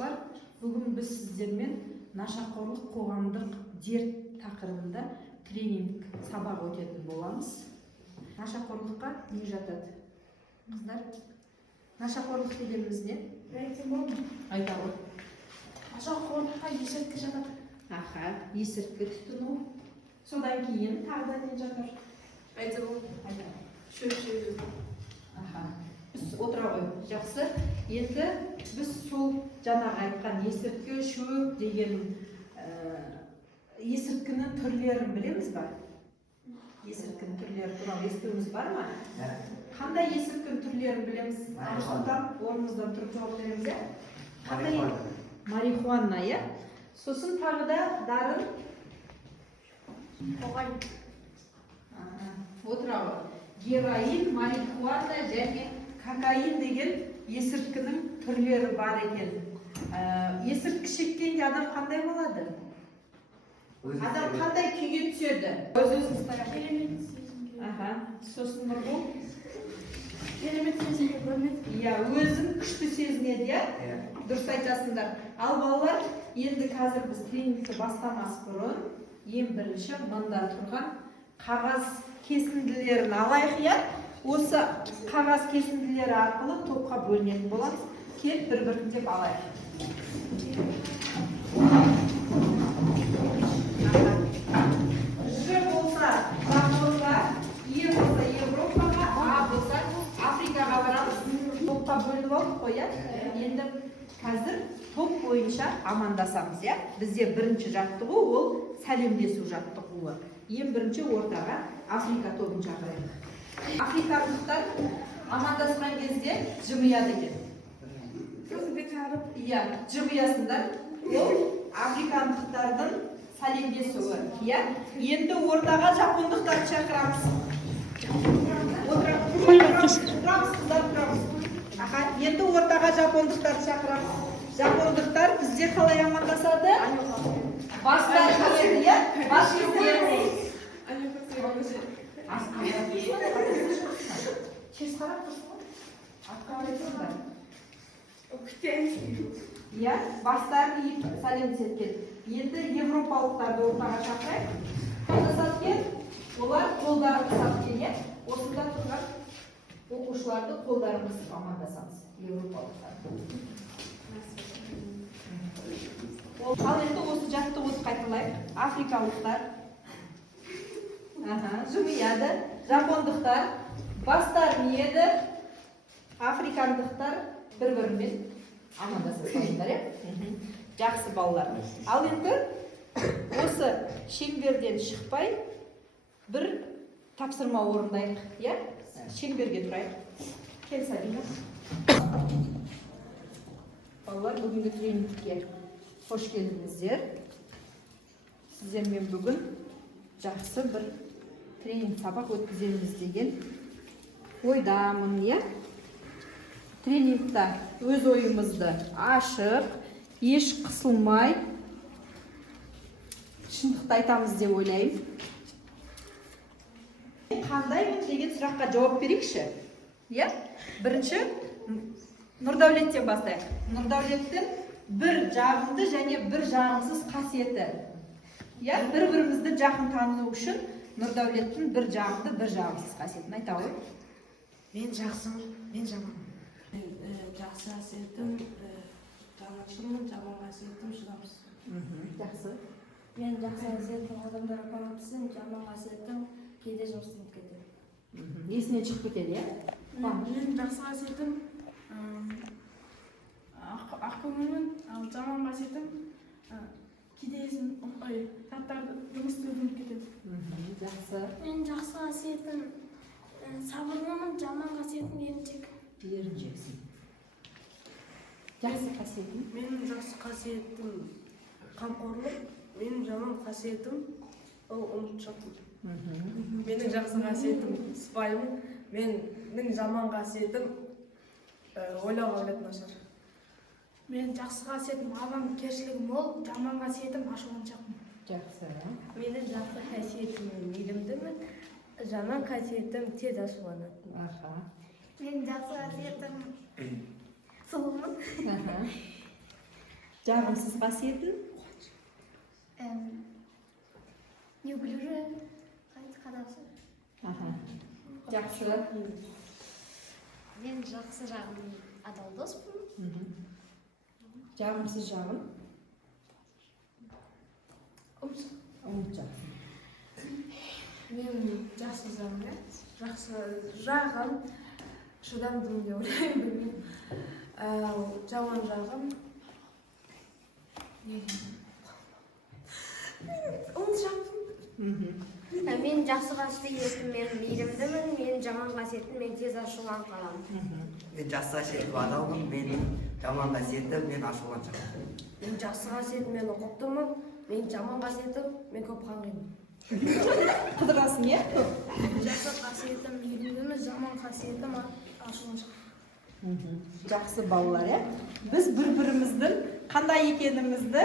оқушылар, бүгін біз сіздермен нашақорлық қоғамдық дерт тақырыбында тренинг сабақ өтетін боламыз. Нашақорлыққа не жатады? Қыздар, нашақорлық дегеніміз не? Айта ғой. Нашақорлыққа есірткі жатады. Аха, есірткі тұтыну. Содан кейін тағы да не жатыр? Айта ғой. Шөп. Аха. Біз отыра ғой. Жақсы. Енді біз сол жаңағы айтқан есірткі, шөп деген есірткінің түрлерін білеміз ба? Есірткінің түрлері туралы естуіміз бар ма? Қандай есірткінің түрлерін білеміз? Орнымыздан тұрып жауап береміз, иә? Қандай? Марихуана, иә? Сосын тағы да дарын? Қоғай. Отыра ғой. Героин, марихуана және кокаин деген есірткінің түрлері бар екен. Есірткі шеккенде адам қандай болады? Адам қандай күйге түседі? Өз-өзін ұстаяқ. Керемет сезімге. Аха. Сосын Нұргүл? Керемет сезімге көрінеді. Иә, өзін күшті сезінеді, иә? Дұрыс айтасыңдар. Ал балалар, енді қазір біз тренингті бастамас бұрын ең бірінші мында тұрған қағаз кесінділерін алайық, иә? Осы қағаз кесінділері арқылы топқа бөлінетін боламыз. Кел бір-бірін алайық. Ж болса Жапонға, Е болса Европаға, А болса Африкаға барамыз. Топқа бөлініп алдық қой, иә? Енді қазір топ бойынша амандасамыз, иә? Бізде бірінші жаттығу ол сәлемдесу жаттығуы. Ең бірінші ортаға Африка тобын шақырайық. Африкандықтар амандасқан кезде жымияды екен. Иә, жымиясындар. Ол африкандықтардың сәлемдесуі. Иә? Енді ортаға жапондықтарды шақырамыз. Аха, енді ортаға жапондықтарды шақырамыз. Жапондықтар бізде қалай амандасады? Бастарын еді, иә? Чес қарап тұрсын ғой? Атқа қарайтыңдар. Иә, бастарын иіп сәлемдескен. Енді европалықтарды ортаға шақырайық. Амандасаткен, олар қолдарын қысаткен, иә? Осында тұрған оқушыларды қолдарын қысып амандасамыз. Европалықтар. Ал енді осы жаттығуды қайталайық. Африкалықтар жымияды, жапондықтар бастарын иеді, африкандықтар бір-бірімен амандаса салыңдар, иә? Жақсы балалар. Ал енді осы шеңберден шықпай бір тапсырма орындайық, иә? Шеңберге тұрайық. Кел Сабина. Балалар, бүгінгі тренингке қош келдіңіздер. Сіздермен бүгін жақсы бір тренинг сабақ өткіземіз деген ойдамын, иә? Тренингта өз ойымызды ашық, еш қысылмай шындықты айтамыз деп ойлаймын. Қандаймын деген сұраққа жауап берейікші? Иә? Бірінші Нұрдәулеттен бастайық. Нұрдәулеттің бір жағымды және бір жағымсыз қасиеті. Иә? Бір-бірімізді жақын тану үшін Нұрдәулеттің бір жағымды, бір жағымсыз қасиетін айта ғой. Мен жақсымын, мен жаманмын. Жақсы қасиетім жанашырмын, жаман қасиетім шыдамсыз. Жақсы. Мен жақсы қасиетім адамдарға көмектесем, жаман қасиетім кейде жұмыс істемей кетеді. Есінен шығып кетеді, иә? Мен жақсы қасиетім ақкөңілмін, ал жаман қасиетім кейде заттарды жұмыс істеуді ұмытып кетеді. Жақсы. Мен жақсы қасиетім сабырлымын, жаман қасиетім еріншек. Еріншексің. Жақсы қасиетім? Менің жақсы қасиетім қамқорлық, менің жаман қасиетім ол ұмытшақтық. Менің жақсы қасиетім сыпайымын, менің жаман қасиетім ойлау қабілетім нашар. Мен жақсы қасиетім адамгершілігім мол, жаман қасиетім ашуланшақпын. Жақсы. Менің жақсы қасиетім мейірімдімін, жаман қасиетім тез ашуланатынмын. Аха. Мен жақсы қасиетім сұлумын. Жағымсыз қасиетін? Не білуі қадағысы. Жақсы. Мен жақсы жағым адал доспын. Жағымсыз жағым? Мен жақсы жағым, жақсы жағым шыдамдымын деп ойлаймын. Жаман жағым Мен жақсы қасиетім, мен мейірімдімін, мен жаман қасиетім, мен тез ашуланып қаламын. Мен жақсы қасиетім адалмын, мен жаман қасиетім, мен ашуланшақпын. Мен жақсы қасиетім, мен ұқыптымын, мен жаман қасиетім, мен көп қаңғимын. Қыдырасың, е? жақсы қасиетім мейірімдімін, жаман қасиетім ашуланшақ. Жақсы балалар, е? Біз бір-біріміздің қандай екенімізді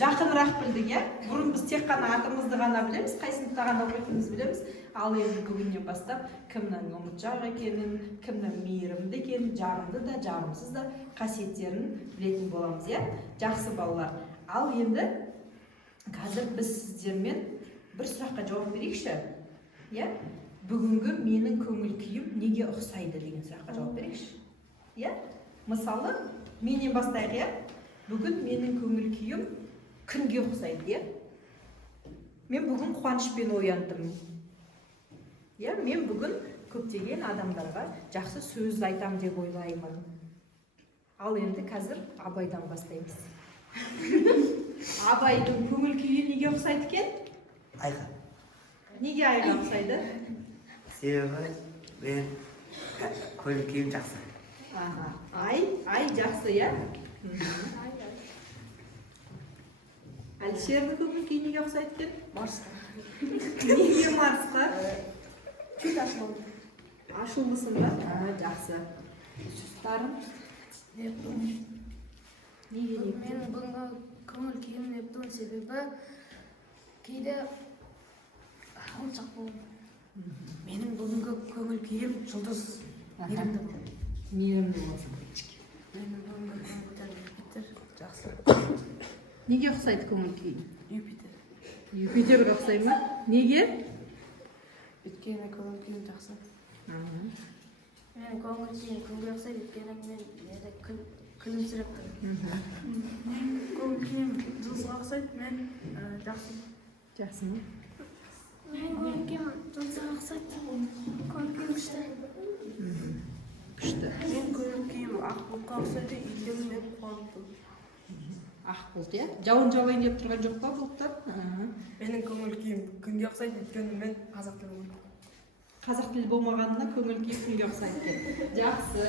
жақынырақ білдік, е? Бұрын біз тек қана атымызды ғана білеміз, қай сыныпта ғана оқитынымызды білеміз. Ал енді бүгіннен бастап кімнің ұмытшақ екенін, кімнің мейірімді екенін, жағымды да, жағымсыз да қасиеттерін білетін боламыз, е? Жақсы балалар. Ал енді қазір біз сіздермен бір сұраққа жауап берейікші. Е? Бүгінгі менің көңіл күйім неге ұқсайды деген сұраққа жауап берейікші. Е? Мысалы, менен бастайық, е? Бүгін менің көңіл күйім күнге ұқсайды, е? Мен бүгін қуанышпен ояндым. Е? Мен бүгін көптеген адамдарға жақсы сөз айтам деп ойлаймын. Ал енді қазір Абайдан бастаймыз. Абайдың көңіл күйі неге ұқсайды екен? Айға. Неге айға ұқсайды? Себебі мен көңіл күйім жақсы. Ай жақсы, е? Әлішердің көңіл күйі неге ұқсайды екен? Марсқа. Неге Марсқа? Чуть ашуланды. Ашулысың ба? Жақсы. Жұрттарым? Нептун. Неге Нептун? Мен бүгінгі көңіл күйім Нептун себебі кейде алшақ болдым. Менің бүгінгі көңіл күйім жұлдыз. Мейірімді бол. Мейірімді болсын. Менің бүгінгі көңіл күйім Юпитер жақсы. Неге ұқсайды көңіл күйі? Юпитер. Юпитерге ұқсай ма? Неге? Өйткені көңіл күйім жақсы. Мен көңіл күйім күнге ұқсайды, өйткені мен күлімсіреп тұрмын. Мен көңіл күйім жұлдызға ұқсайды, мен жақсы. Жақсы ма? Мен көңіл күйім жұлдызға ұқсайды, көңіл күйім күшті. Күшті. Мен көңіл күйім ақ бұлтқа ұқсайды, өйткені мен қуаныптымын. Ақ бұлт, е? Жауын жауайын деп тұрған жоқ па бұлттар? Менің көңіл күйім күнге ұқсайды, өйткені мен қазақ тілін білемін. Қазақ тілі болмағанына көңіл күй күнге ұқсайды екен. Жақсы.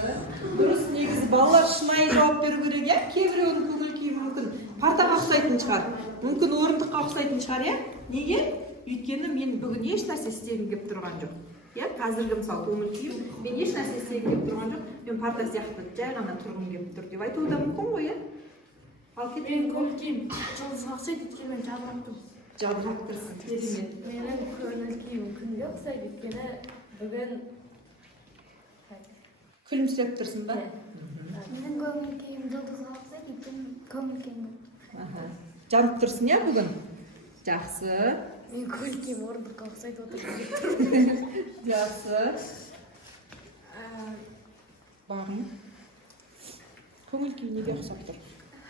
Дұрыс, негізі балалар шынайы жауап беру керек, е? Кейбіреуінің көңіл күйі мүмкін партаға ұқсайтын шығар, мүмкін орындыққа ұқсайтын шығар, е? Неге? Өйткені мен бүгін еш нәрсе істегім келіп тұрған жоқ. Е? Қазіргі мысалы көңіл күйім, мен еш нәрсе істегім келіп тұрған жоқ, мен парта сияқты жай ғана тұрғым келіп тұр деп айтуы да мүмкін ғой, е? Ал Мен көңіл күйім жұлдызға ұқсайды, өйткені мен жадырақтым. жадырап тұрсың, керемет. Менің көңіл күйім күнге ұқсайды, өйткені бүгін Күлімсіреп тұрсың ба? Менің көңіл күйім жұлдызға ұқсайды, өйткені көңіл күйім. Жанып тұрсың, е, бүгін? Жақсы. Мен көңіл күйім орындыққа ұқсайды отырып. Жақсы. Бағың. Көңіл күй неге ұқсап тұр?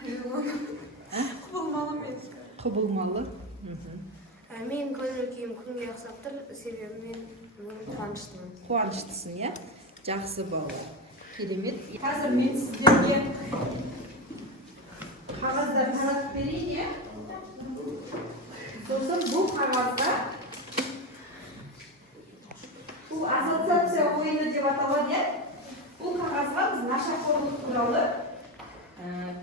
Құбылмалы мен. Құбылмалы. Мен көңіл күйім күнге ұқсап тұр, себебі мен қуаныштымын. Қуаныштысың, е? Жақсы балалар. Керемет. Қазір мен сіздерге қағаздар таратып берейін, е? Сосын бұл қағазда бұл ассоциация ойыны деп аталады, е? Бұл қағазға біз нашақорлық туралы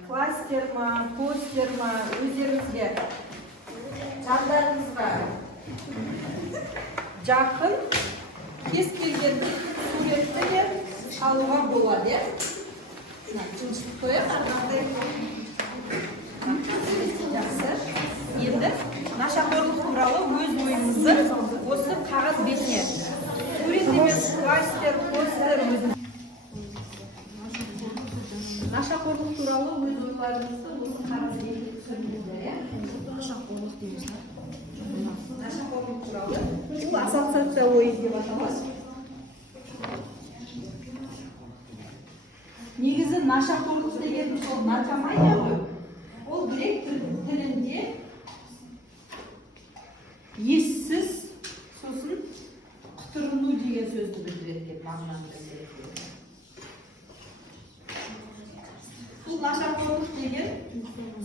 кластер ма, постер ма, өздеріңізге жандарыңызға жақын кез келген суретті де салуға болады, е? Жылжытып қояйық, жақсы. Енді нашақорлық туралы өз ойыңызды осы қағаз бетіне сурет емес, кластер, постер, нашақорлық туралы өз ойларыңызды осы қағазға түсіріңіздер, иә? Нашақорлық дейміз да. Нашақорлық туралы бұл ассоциация ойы деп аталады. Негізі нашақорлық деген сол наркомания ғой. Ол грек тілінде ессіз, сосын құтырыну деген сөзді білдіреді деп мағынаны білдіреді. Бұл нашақорлық деген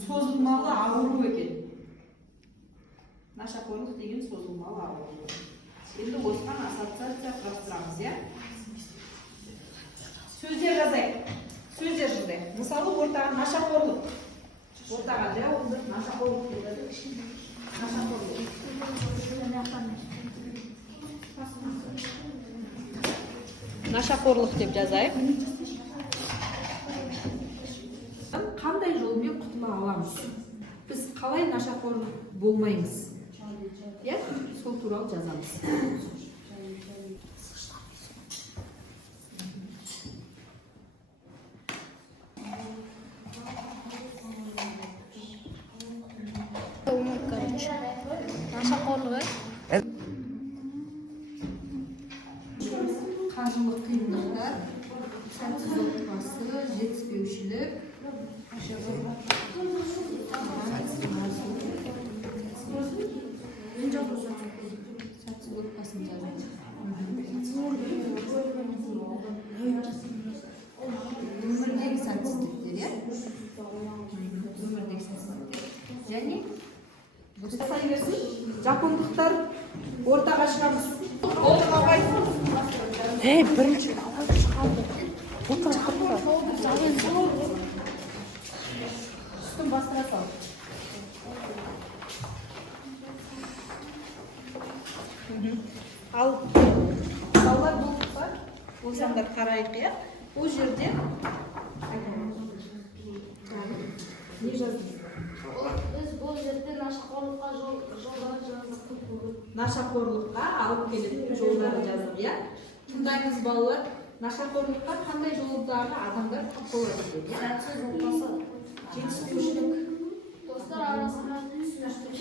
созылмалы ауру екен. Нашақорлық деген созылмалы ауру. Енді осыған ассоциация құрастырамыз, иә? Сөздер жазайық. Сөздер жазайық. Мысалы, ортаға нашақорлық. Ортаға жауабымыз нашақорлық деп жазайық. Нашақорлық. Нашақорлық деп жазайық. Қандай жолмен құтыла аламыз? Біз қалай нашақорлық болмаймыз? Иә, сол туралы жазамыз. Нашақорлық, Қаржылық қиындықтар, сәтсіз отбасы, жетіспеушілік, сәтсіз отбасын жазамыз. Өмірдегі сәтсіздіктер, иә? Өмірдегі сәтсіздіктер. Және дұрыстай берсін, жапондықтар ортаға шығамыз. Олдыға қайтын. Бірінші Үстін бастыра сал. Ал салдар болдық па? Болсаңдар қарайық, иә? Ол жерде не жаздыңыз? біз бұл жерде нашақорлыққа жолдары жаздық. Нашақорлыққа алып келетін жолдары жаздық, иә? Тыңдаймыз, балалар. Нашақорлыққа қандай жолдағы адамдар тап болады деп, иә? Сәтсіз отбасы, Жетіспеушілік, достар арасында түсіністік.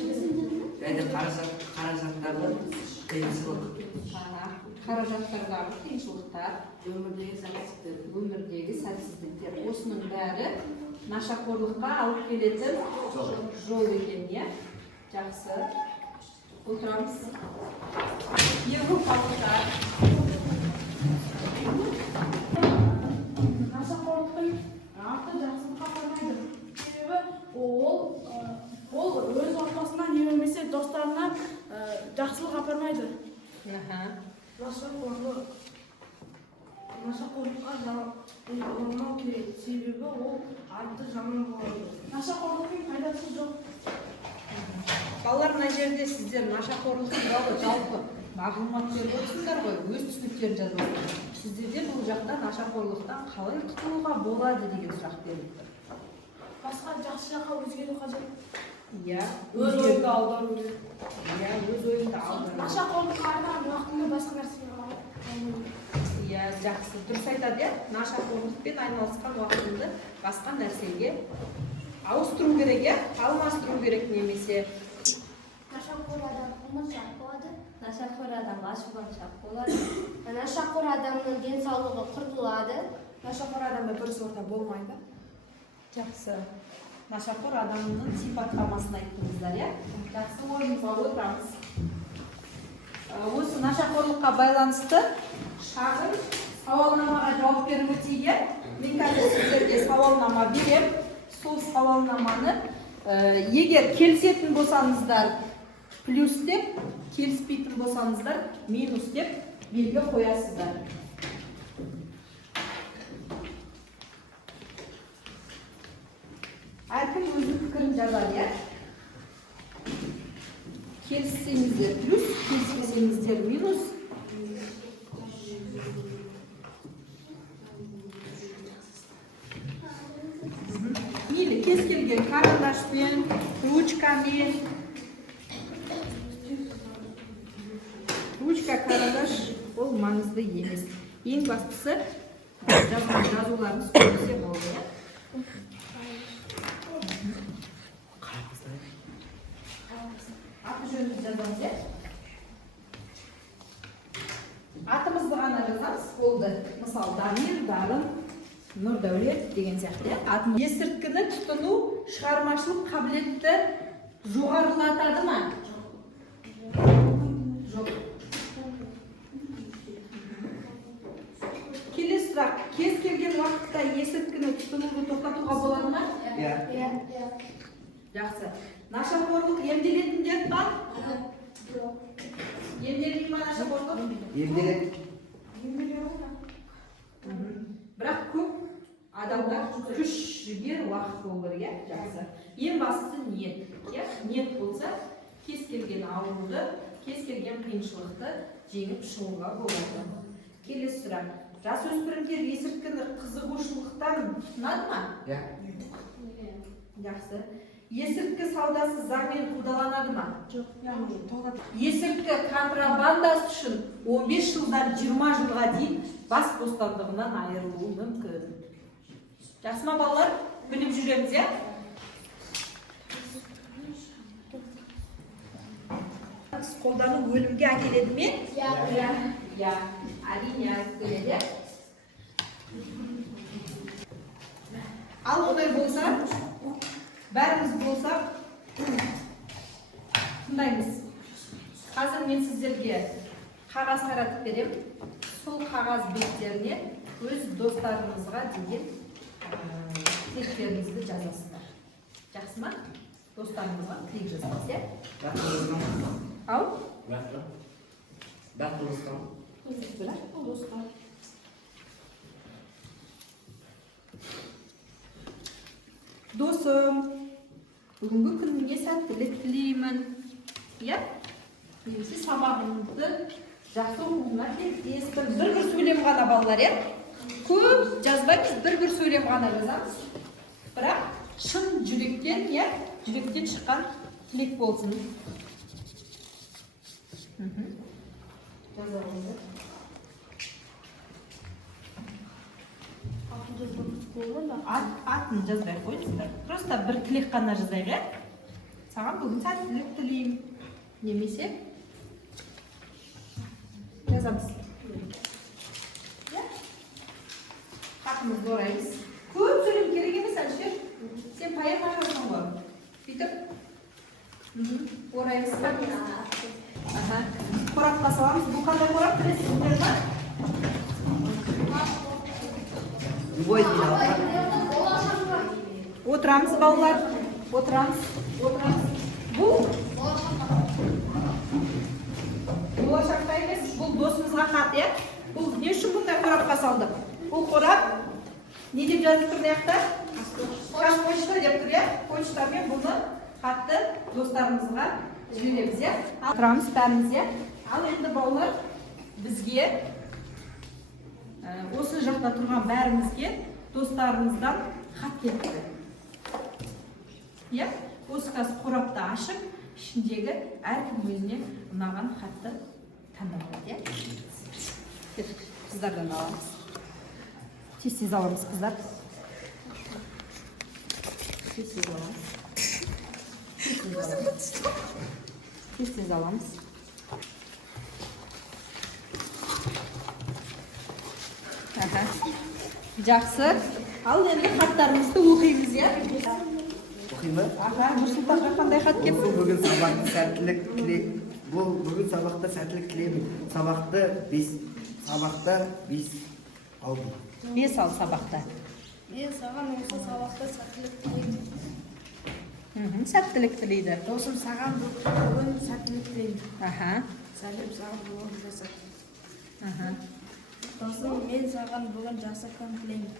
және қаражаттағы қиыншылық. Қаражаттардағы қиыншылықтар, өмірдегі сәтсіздіктер. Осының бәрі нашақорлыққа алып келетін жол екен, иә? Жақсы. Отырамыз. Европалықтар. нашақорлықтың арты жақсылыққа апармайды. Себебі ол өз отбасына не болмесе достарына жақсылық апармайды. Нашақорлыққа жалмау керек. Себебі ол арты жаман болады. Нашақорлықтың пайдасы жоқ. Балалар, мына жерде сіздер нашақорлық туралы жалпы мағлұмат беріп отырсыздар ғой, өз түсініктерін жазып отырсыздар. Сіздерден бұл жақта нашақорлықтан қалай құтылуға болады деген сұрақ беріліп тұр. Басқа жақсы жаққа өзгеру қажет. Иә, Өз ойыңды аудару керек. Иә, өз ойыңды аудару. Нашақорлыққа арнаған уақытыңды басқа нәрсеге қалай. Иә, жақсы, дұрыс айтады, иә? Нашақорлықпен айналысқан уақытыңды басқа нәрсеге ауыстыру керек, иә? Алмастыру керек немесе. Нашақор адам ұмытшақ болады, нашақор адам ашуланшақ болады, нашақор адамның денсаулығы құртылады. Нашақор адамда дұрыс орта болмайды. Жақсы. Нашақор адамның сипаттамасын айттыңыздар, иә? Жақсы, ойыңызға отырамыз. Осы нашақорлыққа байланысты шағын сауалнамаға жауап беріп өтейік, иә? Мен қазір сіздерге сауалнама берем. Сол сауалнаманы егер келісетін болсаңыздар плюс деп, келіспейтін болсаңыздар минус деп белгі қоясыздар. Әркім өзінің пікірін жазады, иә? Келіссеңіздер плюс, келіспесеңіздер минус. Мейлі, кез келген карандашпен, ручкамен. Ручка, карандаш ол маңызды емес. Ең бастысы жазуларыңыз көрсе болды, иә? аты жөнімізді жазамыз, иә? Атымызды ғана жазамыз, болды. Мысалы, Дамир, Дарын, Нұрдәулет деген сияқты, иә? Есірткіні тұтыну шығармашылық қабілетті жоғарылатады ма? Жоқ. Келесі сұрақ, кез келген уақытта есірткіні тұтынуды тоқтатуға болады ма? Иә. Жақсы. Нашақорлық емделетін дерт бар? Емделмей ма нашақорлық? Емделеді. Бірақ көп адамдар күш жігер уақыт болу керек, иә? Жақсы. Ең бастысы ниет. Ниет болса, кез келген ауруды, кез келген қиыншылықты жеңіп шығуға болады. Келесі сұрақ. Жасөспірімдер есірткіні қызығушылықтан тұтынады ма? Иә. Жақсы. Есірткі саудасы заңмен қудаланады ма? Жоқ. Есірткі контрабандасы үшін 15 жылдан 20 жылға дейін бас бостандығынан айырылуы мүмкін. Жақсы ма балалар? Біліп жүреміз, иә? Қолдану өлімге әкеледі ме? Иә. Әрине әкеледі. Ал олай болса, бәріміз болсақ, тыңдаймыз. Қазір мен сіздерге қағаз таратып беремін. Сол қағаз беттеріне өз достарыңызға деген тілектеріңізді жазасыздар. Жақсы ма? Достарыңызға тілек жазасыз, иә? Ау? Досым, бүгінгі күніңе сәттілік тілеймін. Иә? Немесе сабағыңды жақсы оқуына тілектеспін. Бір сөйлем ғана балалар, иә? Көп жазбаймыз, бір сөйлем ғана жазамыз. Бірақ шын жүректен, иә? Жүректен шыққан тілек болсын. Жазалыңызды. Атын жазбай қойыңыздар. Просто бір тілек қана жазайық, иә? Саған бүгін сәттілік тілеймін. Немесе жазамыз. Хатымызды ораймыз. Көп сөйлем керек емес, Әлішер. Сен поэма жазасың ғой. Бүйтіп ораймыз. Қорапқа саламыз. Бұл қандай қорап білесіздер ме? Отырамыз, балалар. Отырамыз. Бұл болашақта емес, бұл досымызға хат, иә? Бұл не үшін бұндай қорапқа салдық? Бұл қорап не деп жазып тұр маяқта? Почта деп тұр, иә? Почтамен бұны хатты достарымызға жібереміз, иә? Отырамыз бәріміз, иә? Ал енді балалар бізге осы жақта тұрған бәрімізге достарымыздан хат келді. Иә? Осы қазір қорапты ашып, ішіндегі әркім өзіне ұнаған хатты таңдап алады, иә? Қыздардан аламыз. Тез аламыз, қыздар. Тез аламыз. Жақсы. Ал енді хаттарымызды оқимыз, иә? Оқимы? Нұрсұлтанға қандай хат келді? Бүгін сабақта сәттілік тілеймін. Бүгін сабақта сәттілік тілеймін. Сабақта 5 алдым. 5 ал сабақта. Мен саған осы сабақта сәттілік тілеймін. Сәттілік тілейді. Досым, саған бүгін сәттілік тілеймін. Сәлем, саған бүгін жасап. Досым, мен саған бүгін жақсы күн тілеймін.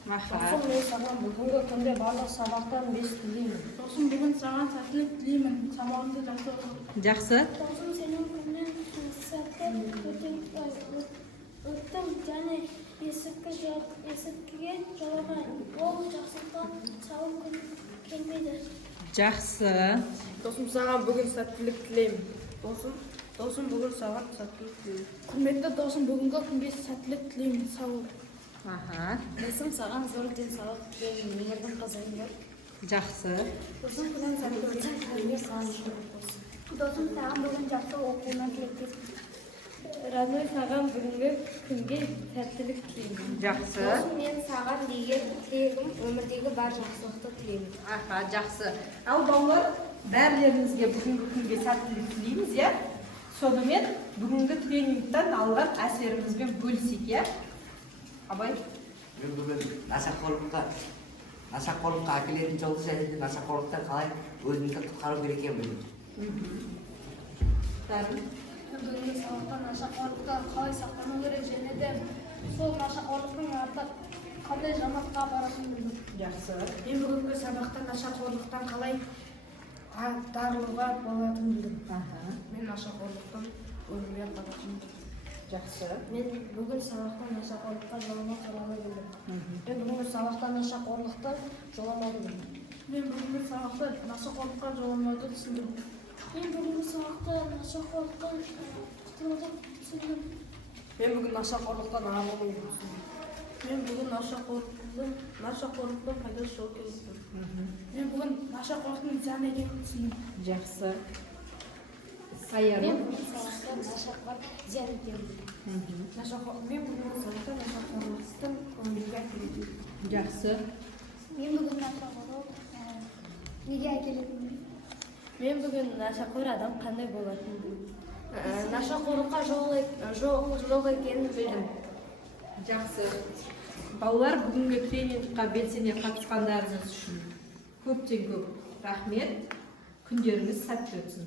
Досым, мен саған бүгінгі күнде барлық сабақтан 5 тілеймін. Досым, бүгін саған сәттілік тілеймін. Сабағыңды жақсы оқы. Жақсы. Досым, сенің күннен сәтті өттім және есірткіге жоламаймын. Ол жақсылықтан сауын күн келмейді. Жақсы. Досым, саған бүгін сәттілік тілеймін. Досым, бүгін саған сәттілік тілеймін. Құрметті досым, бүгінгі күнге сәттілік тілеймін. Сау бол. Досым, саған зор денсаулық тілеймін. Өмірдің қызығын бол. Жақсы. Досым, күнің сәтті өтсін, күніңе саған шүкір болсын. Досым саған бүгін жақсы оқуына тілектеспін. Радной саған бүгінгі күнге сәттілік тілеймін. Жақсы. Досым, мен саған деген тілегім өмірдегі бар жақсылықты тілеймін. Аха, жақсы. Ал балалар, бәрілеріңізге бүгінгі күнге сәттілік тілейміз, иә? Сонымен бүгінгі тренингтен алған әсеріңізбен бөлісейік, иә? Абай? Мен бүгін нашақорлыққа әкелетін жолды және нашақорлықтан қалай өзімді құтқару керек екенін білдім. Дарын? Бүгінгі сабақтан нашақорлықтан қалай сақтану керек және де сол нашақорлықтың артып қандай жаманатқа апаратынын білдім. Жақсы. Мен бүгінгі сабақтан нашақорлықтан қалай тарылуға болатынын білдім. Аха, Мен нашақорлықтан өлімге апаратынын білдім. жақсы. Мен бүгін сабақтан нашақорлыққа жоламау туралы білдім. Мен бүгінгі сабақтан нашақорлықтан жоламауды білдім. Мен бүгінгі сабақта нашақорлыққа жоламауды түсіндім. Мен бүгінгі сабақта нашақорлықтан құтылуды түсіндім. Мен бүгін нашақорлықтан арылуды түсіндім. Мен бүгін нашақорлықтың пайдасы жоқ екенін білдім. Мен бүгін нашақорлықтың зиян екенін түсіндім. Жақсы. Мен Саярым? бүгінгі сабақта нашақор зиян екенін білдім. Мен бүгінгі сабақта нашақорлықтың өмірге әкелетінін. Жақсы. Мен бүгін нашақорлық неге әкелетінін білдім. Мен бүгін нашақор адам қандай болатынын білдім. Нашақорлыққа жоқ екенін білдім. Жақсы. Балалар, бүгінгі тренингқа белсене қатысқандарыңыз үшін көптен көп рахмет. Күндеріңіз сәтті өтсін.